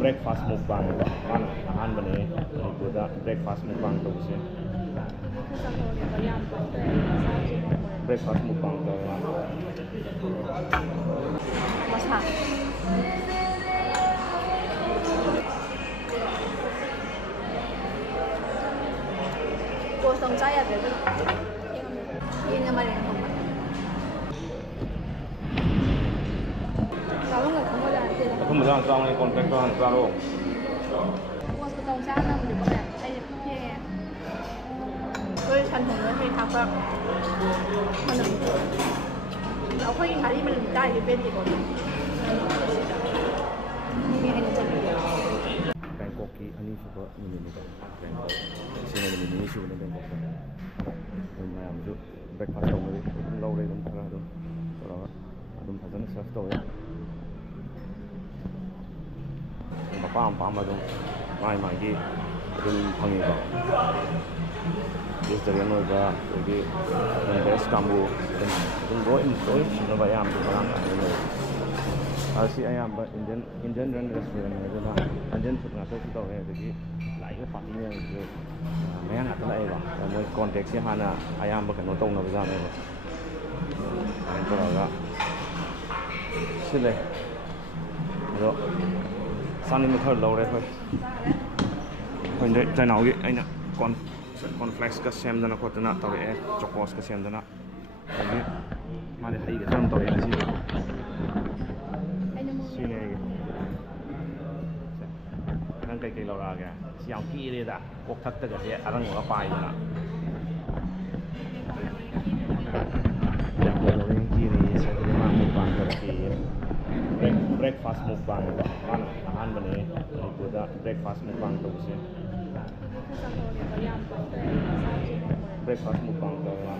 breakfast mukbang mana ahan bane Manipurda breakfast mukbang tawse breakfast mukbang tawa masa gosong saya deh ini kemarin kalau nggak kamu lihat aku mau sang ni kontrak tu han saro gua gosong saya nam di mana ayo oke tôi thành thùngให้ทักว่ามันเราค่อยหาที่มันได้ที่เป็นดีกว่ามีอะไรจะดี Bangkok ki ani suba ni ni ko Bangkok sini ni ni su ni Bangkok ko mayam ju breakfast tong ni lo le dum thara dum to dum phajana serve to ya pa ma dum mai gi dum phangi ko this the no ga di best kambu dum go in no ba yam to ba si ayam ba Indian restaurant ni na Indian food na to to he de lai cái phạt như vậy mấy anh ở đây rồi mới contact si hana ayam ba kan tong na ba ne ba anh to ga xin đây rồi sang đi một thời lâu đấy thôi mình đây trái nào vậy anh ạ con flex cái xem ra nó có tên nào tao để chocolate cái xem ra nó mà để hay cái xem tao để gì xin này đang cây lâu ra kìa xiao kỹ đi đã cuộc thật tất cả sẽ ăn ngủ bài rồi nè breakfast mukbang mana ahan bane Manipurda breakfast mukbang tawse breakfast mukbang tawa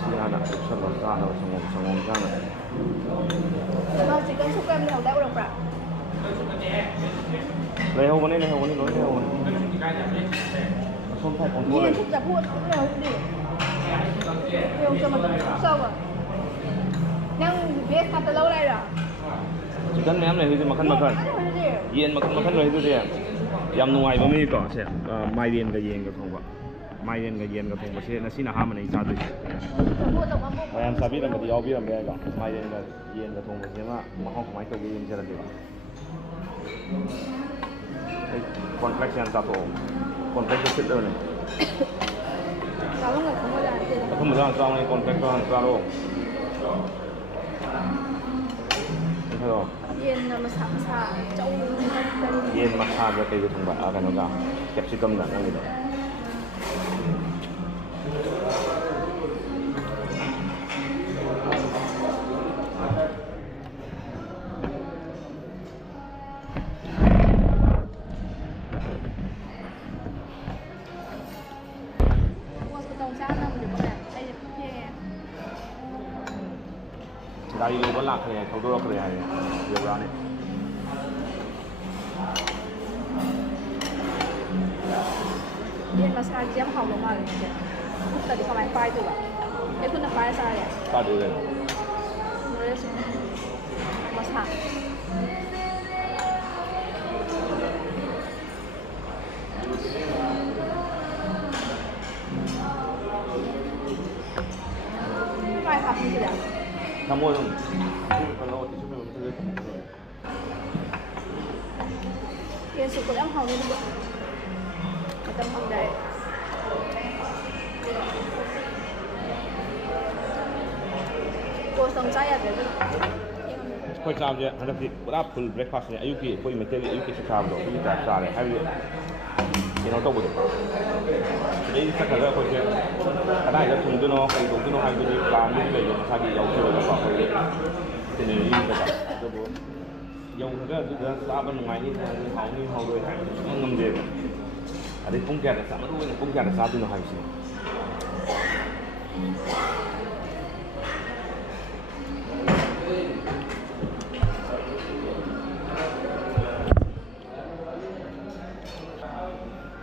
si ana sabang kana songong kana nó chỉ cần xúc em đi học đeo được bạn lấy hông này nói hông không phải còn nhiên thích 잡고 그래요 근데 형 좀 싸워 그냥 왜 갔다 나오라요 chỉ cần em này thì makan yên makan rồi itu dia yam nuai ba mi ko se mai yen ga yen ga thong ba mai yen ga thong ba se na sina ha man ai cha dui em sabi ram di obi ram ga mai yen ga thong ba se ma hong mai to ga yen jara de ba contract yang satu kontrak itu sudah ni. Kalau nggak kamu lihat aku mau sang ni kontrak tu han saro hello yen masa jauh yen masa dia kayak gitu mbak akan juga capsicum dan gitu dari luar lah kerja, kau dulu kerja ya, dia berani. Dia masak jam hau lama ni je. Aku tadi kau main pai tu lah. Itu nak pai saya. Pai tu kan. Mulai sih masak. Pai apa sih dah? Kamu tu, kalau di sini betul betul. Yang suka yang hau ni juga. Macam hau dah. Gosong saya deh. Kau cakap je, ada berapa full breakfast ni? Ayuki, kau imeti ayuki cakap tu, ayuki tak cakap. Hari ni orang tahu betul. Jadi sekarang kau je, ada yang tunggu no, kau tunggu no hari ni kami ni lagi lagi jauh tu lah kau. Jadi ni cakap, tu yang kita juga sahabat mengai ni hau doi, ngam je. Ada pungkar, sama tu pungkar sahabat tu hari ni.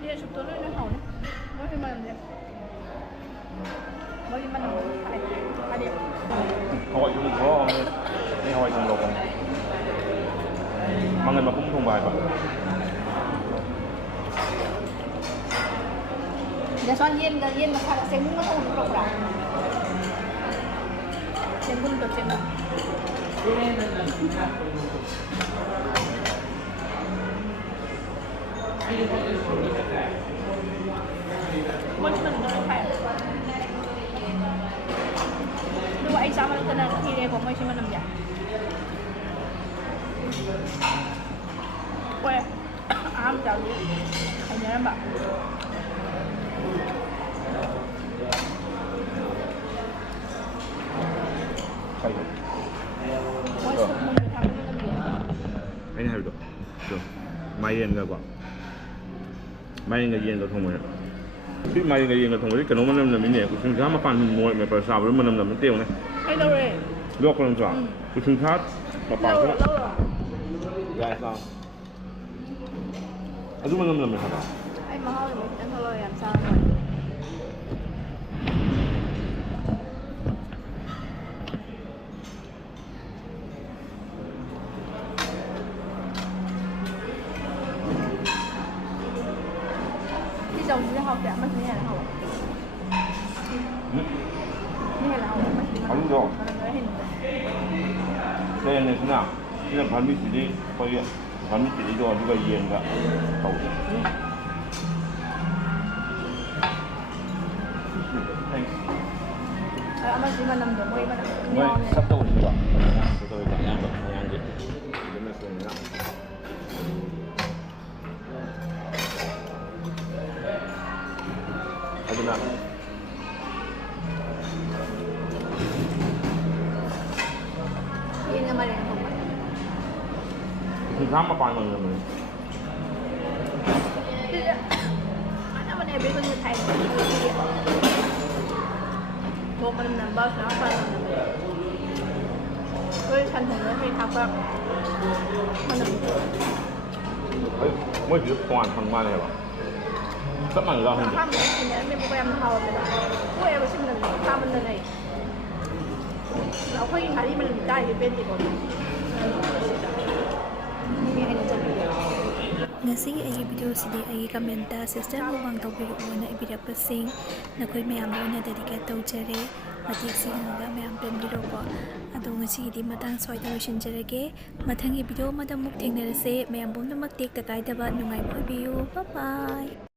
Dia sebetulnya ni hau ni, mau di mana dia? Mau di mana? Ada. hawai chung có cái hawai chung lột mà người mà cũng không bài vậy. Giờ xoan yên mà phải là xem nó không được đâu. Xem cũng được xem nào. Mình nó phải. Nếu anh sao mà cái này thì đây cũng mới chỉ mà nằm giả. Quê, ám chào gì? Anh nhớ em bảo. Anh hay được. Được. Mai yên rồi quả. Mai người yên rồi không rồi. Cái mai người yên rồi không rồi cái nó mà nằm nè, cái chúng ta mà phản mồi mà phải sao với mà nằm tiêu này. Hay đâu rồi? Luộc con chó. Cái chúng ta mà phản lâu rồi. Dạ sao? À giúp mình làm hả? Anh mà hỏi một anh thôi làm sao rồi? Đi dòng đi học để mất như này là học. Như này là học mất. Không được. Đây này thế nào? Cái là phán bị chỉ đi coi điện. Phán bị chỉ đi rồi cái yên cả. Khẩu. Mà chỉ mà nằm được quay mà nằm. Vậy sắp tới chưa? Sắp tới cả nhà được ăn gì? Đến là xuống nào. Ở nào? Yên mà này không. Chúng ta mà phải mình rồi. Anh mà này biết con người Thái một mình nằm bao nó bao nằm với thành phần nó hay thao tác mình nằm mới chỉ toàn thằng ma này bảo rất là ngon không thì mình cũng em hầu này của em xin mình tham mình này nó có những cái đi mình đại cái bên thì còn ngasi ay video sidi ay kamenta sister mo bang tawbiru na ibirapasing na koy mayam na dedicate tawjare matik singa mayam pembiro ko ado ngasi di matang soida losinjarage mathangi video madam muk thengnarase mayam bum namak tek ta kaidaba nungai bo biu bye bye.